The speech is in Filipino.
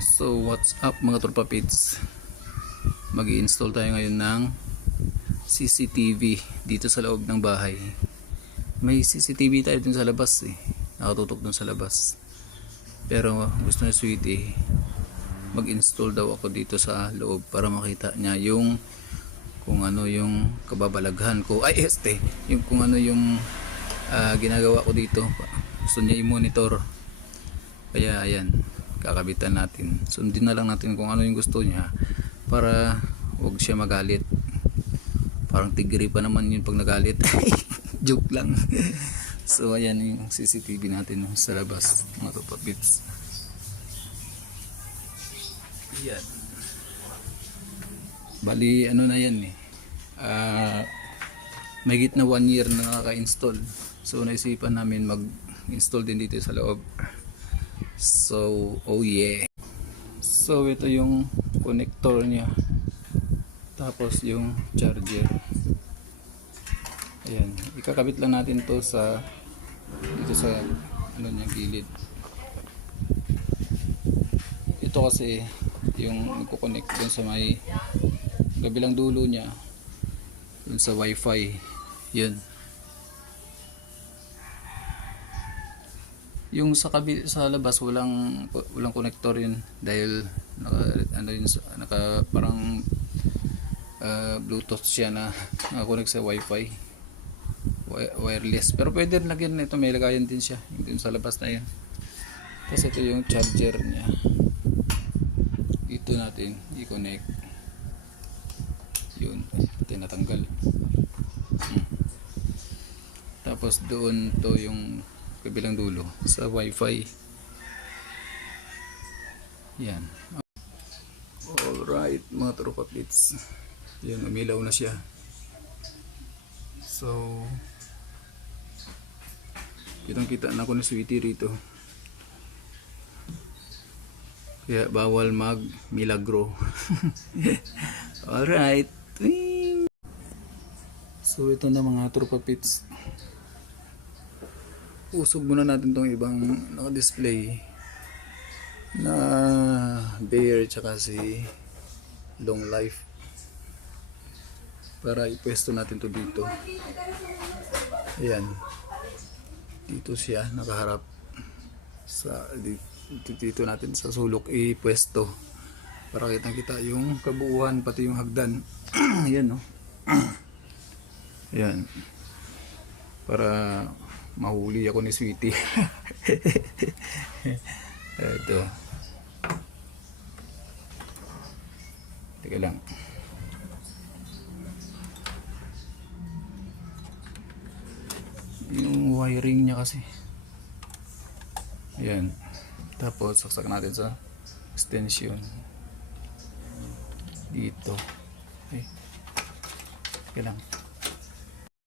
So what's up mga tropa pits, mag-i-install tayo ngayon ng CCTV dito sa loob ng bahay. May CCTV tayo dun sa labas nakatutok dun sa labas, pero gusto na sweetie mag-install daw ako dito sa loob para makita niya yung kung ano yung kababalaghan ko, yung kung ano yung ginagawa ko dito. Gusto niya i-monitor, kaya ayan, kakabitan natin. Sundin na lang natin kung ano yung gusto niya para wag siya magalit. Parang tigri pa naman yun pag nagalit. Joke lang. So ayan yung CCTV natin sa labas mga tupapits. Ayan, bali ano na yan may na 1 year na nakaka-install. So naisipan namin mag-install din dito sa loob. So oh yeah, so ito yung connector niya, tapos yung charger. Ayan, ikakabit lang natin to sa dito sa ano niya gilid. Ito kasi yung nagko-connect dun sa may kabilang dulo niya dun sa wifi. Yun, yung sa labas walang connector yun, dahil naka parang bluetooth siya na naka-connect sa wifi, wireless. Pero pwede rin lagyan ito, may lagayan din siya yung sa labas na yun. Tapos ito yung charger niya, ito natin i-connect. Yun, tinatanggal. Tapos doon to yung kabilang dulo sa wifi. Yan. Alright mga tropa pits, yan, umilaw na siya. So kitang kita na ako ni sweetie rito, kaya bawal mag milagro. Alright, so ito na mga tropa pits, usog muna natin tong ibang naka-display na bear tsaka si long life para ipwesto natin to dito. Ayan, dito siya nakaharap sa dito natin sa sulok ipwesto para kitang kita yung kabuuan pati yung hagdan. Ayan, no? Ayan, para mahuli ako ni sweetie. Ito, teka lang, yung wiring niya kasi. Ayan, tapos saksak natin sa extension dito. Teka lang.